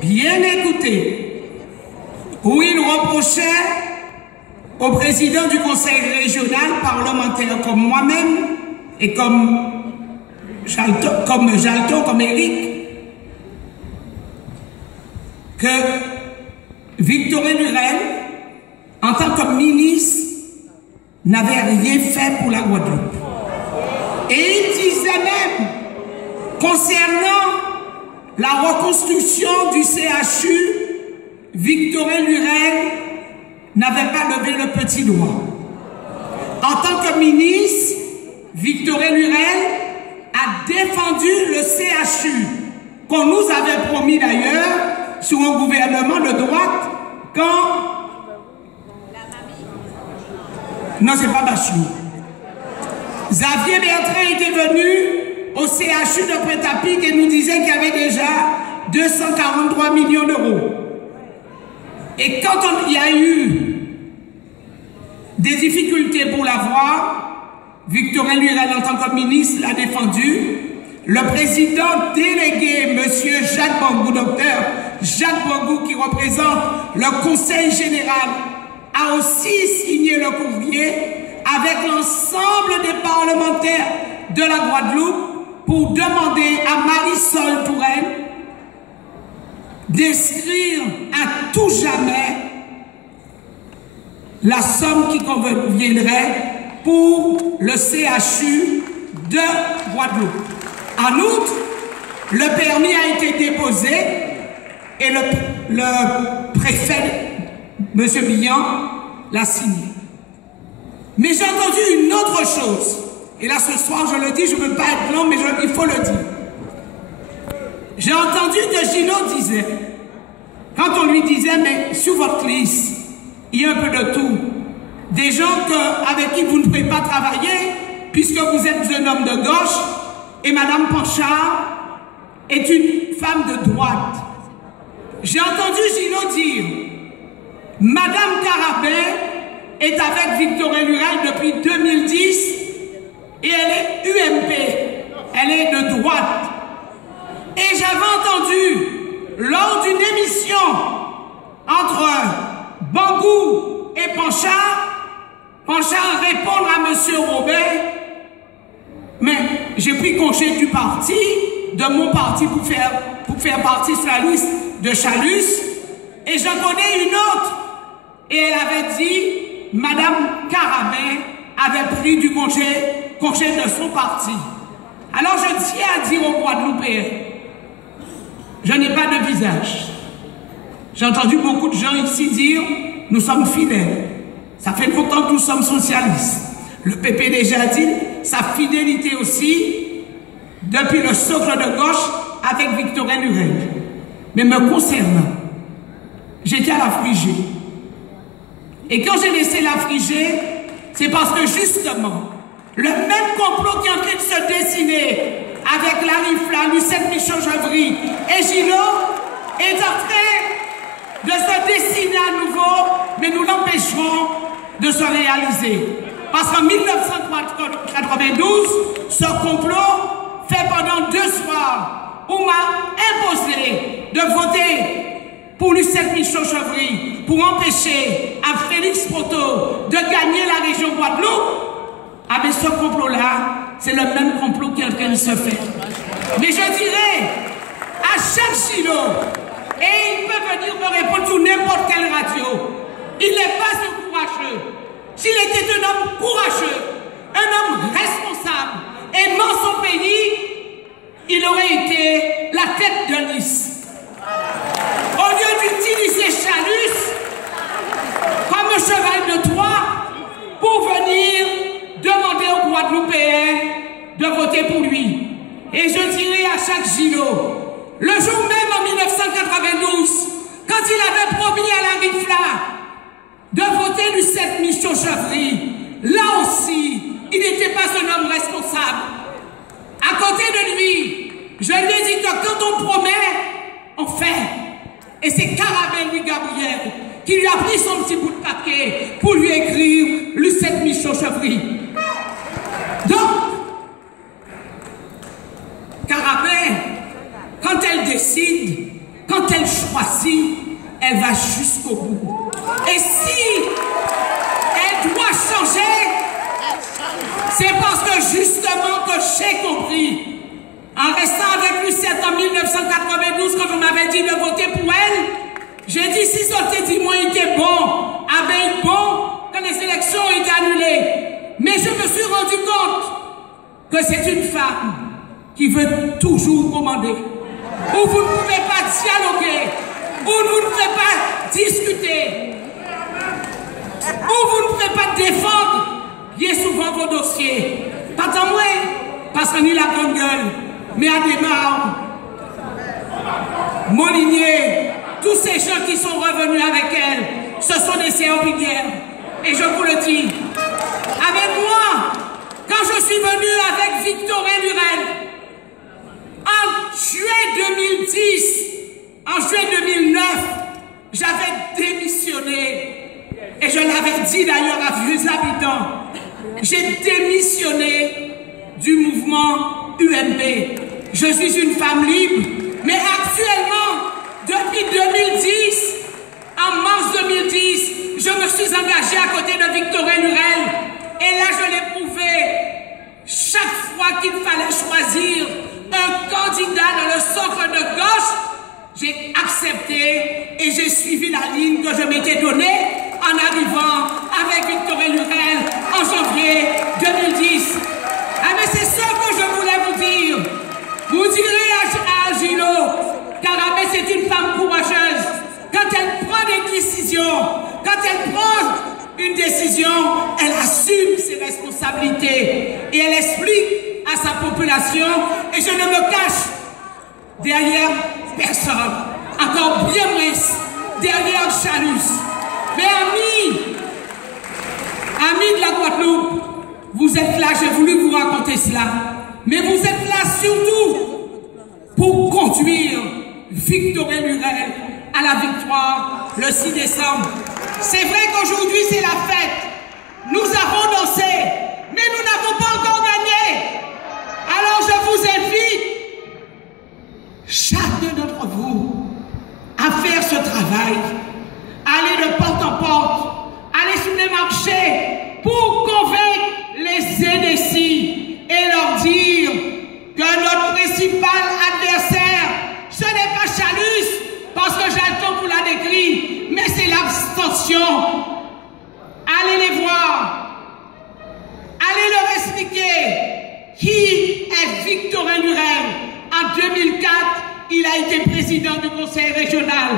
bien écouté, où il reprochait au président du conseil régional parlementaire comme moi-même et comme Jalton, comme Éric, que Victorine Lurel, en tant que ministre, n'avait rien fait pour la Guadeloupe. Et il disait même, concernant la reconstruction du CHU, Victorine Lurel n'avait pas levé le petit doigt. En tant que ministre, Victorine Lurel a défendu le CHU, qu'on nous avait promis d'ailleurs, sous un gouvernement de droite, quand... Non, c'est pas Bachou. Xavier Bertrand était venu au CHU de Pointe-à-Pitre et nous disait qu'il y avait déjà 243 millions d'euros. Et quand il y a eu des difficultés pour l'avoir, Victorine Lurel, en tant que ministre, l'a défendu. Le président délégué, M. Jacques Bangou, docteur Jacques Bangou, qui représente le Conseil général, a aussi signé le courrier avec l'ensemble des parlementaires de la Guadeloupe pour demander à Marisol Touraine d'inscrire à tout jamais la somme qui conviendrait pour le CHU de Guadeloupe. En outre, le permis a été déposé et le préfet, M. Billan, l'a signé. Mais j'ai entendu une autre chose. Et là, ce soir, je le dis, je ne veux pas être long, mais il faut le dire. J'ai entendu que Gino disait, quand on lui disait, mais sur votre liste, il y a un peu de tout. Des gens avec qui vous ne pouvez pas travailler, puisque vous êtes un homme de gauche, et Mme Panchard est une femme de droite. J'ai entendu Gino dire, Mme Carabin est avec Victorine Lurel depuis 2010 et elle est UMP, elle est de droite. Et j'avais entendu, lors d'une émission entre Bangou et Panchard répondre à M. Robert, mais j'ai pris congé du parti, de mon parti pour faire partie sur la liste de Chalus, et j'en connais une autre. Et elle avait dit, Madame Carabin avait pris du congé de son parti. Alors je tiens à dire aux Guadeloupéens, je n'ai pas de visage. J'ai entendu beaucoup de gens ici dire, nous sommes fidèles. Ça fait longtemps que nous sommes socialistes. Le PPDG a dit, sa fidélité aussi, depuis le socle de gauche, avec Victorine Lurel. Mais me concernant, j'étais à la Frigée. Et quand j'ai laissé la Frigée, c'est parce que justement, le même complot qui est en train de se dessiner avec Larifla, Lucette Michaud-Chevry et Gino est en train de se dessiner à nouveau, mais nous l'empêcherons de se réaliser. Parce qu'en 1992, ce complot fait pendant 2 soirs où m'a imposé de voter pour Lucette Michaud-Chevry, pour empêcher à Félix Proto de gagner la région Guadeloupe. Ah mais ce complot-là, c'est le même complot qui est en train de se faire. Mais je dirais à chaque Gino, et il peut venir me répondre sur n'importe quelle radio, il n'est pas si courageux. S'il était un homme courageux, un homme responsable, aimant son pays, il aurait été la tête de liste. Au lieu d'utiliser Chalus comme un cheval de Troie pour venir demander aux Guadeloupéens de voter pour lui. Et je dirais à chaque Gino, le jour même en 1992, quand il avait promis à la Rifla de voter Lucette Michaud-Chevry, là aussi, il n'était pas un homme responsable. À côté de lui, je lui ai dit que quand on promet, on fait. Et c'est Carabin Louis Gabriel qui lui a pris son petit bout de papier pour lui écrire Lucette Michaud-Chevry. Donc, Carabin, quand elle décide, quand elle choisit, choisi, elle va jusqu'au bout. Et si elle doit changer, c'est parce que justement que j'ai compris, en restant avec Lucette en 1992, quand on m'avait dit de voter pour elle, j'ai dit si ça te dit moi il était bon, ah ben bon, quand les élections ont été annulées. Mais je me suis rendu compte que c'est une femme qui veut toujours commander, où vous ne pouvez pas dialoguer, où vous ne pouvez pas discuter, où vous ne pouvez pas défendre bien souvent vos dossiers. Pas tant moi, parce qu'on est la grande gueule, mais à démarre, Molinier, tous ces gens qui sont revenus avec elle, ce sont des serviteurs. Et je vous le dis, avec moi, quand je suis venu avec Victorine Lurel, en juin 2010, en juin 2009, j'avais démissionné, et je l'avais dit d'ailleurs à vieux habitants, j'ai démissionné du mouvement UMP. Je suis une femme libre, mais actuellement, depuis 2010, en mars 2010, je me suis engagée à côté de Victorine Lurel, et là je l'ai prouvé, chaque fois qu'il fallait choisir un candidat dans le socle de gauche, j'ai accepté et j'ai suivi la ligne que je m'étais donnée en arrivant avec Victorine Lurel en janvier 2010. Ah mais c'est ça que je voulais vous dire. Vous direz à Gilo, Karamé c'est une femme courageuse. Quand elle prend des décisions, quand elle prend une décision, elle assume ses responsabilités et elle explique à sa population, et je ne me cache derrière personne, encore bien moins derrière Chalus. Mais amis de la Guadeloupe, vous êtes là, j'ai voulu vous raconter cela, mais vous êtes là surtout pour conduire Victorine Lurel à la victoire le 6 décembre. C'est vrai qu'aujourd'hui c'est la fête, nous avons dansé, mais nous n'avons pas encore gagné. Alors je vous invite, chacun d'entre vous, à faire ce travail, aller de porte en porte, aller sur les marchés pour convaincre les indécis et leur dire que notre principal adversaire, ce n'est pas Chalus, parce que j'ai le temps pour la décrire, mais c'est l'abstention. Allez les voir, allez leur expliquer qui est Victorine Lurel. En 2004, il a été président du conseil régional.